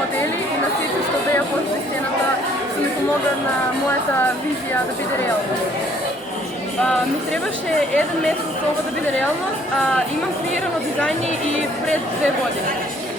модели и на сите што беа по сцената што ми помога на мојата визија да биде реалност. Ми требаше 1 месец за ова да биде реалност, имам креирано дизајни и пред 2 години.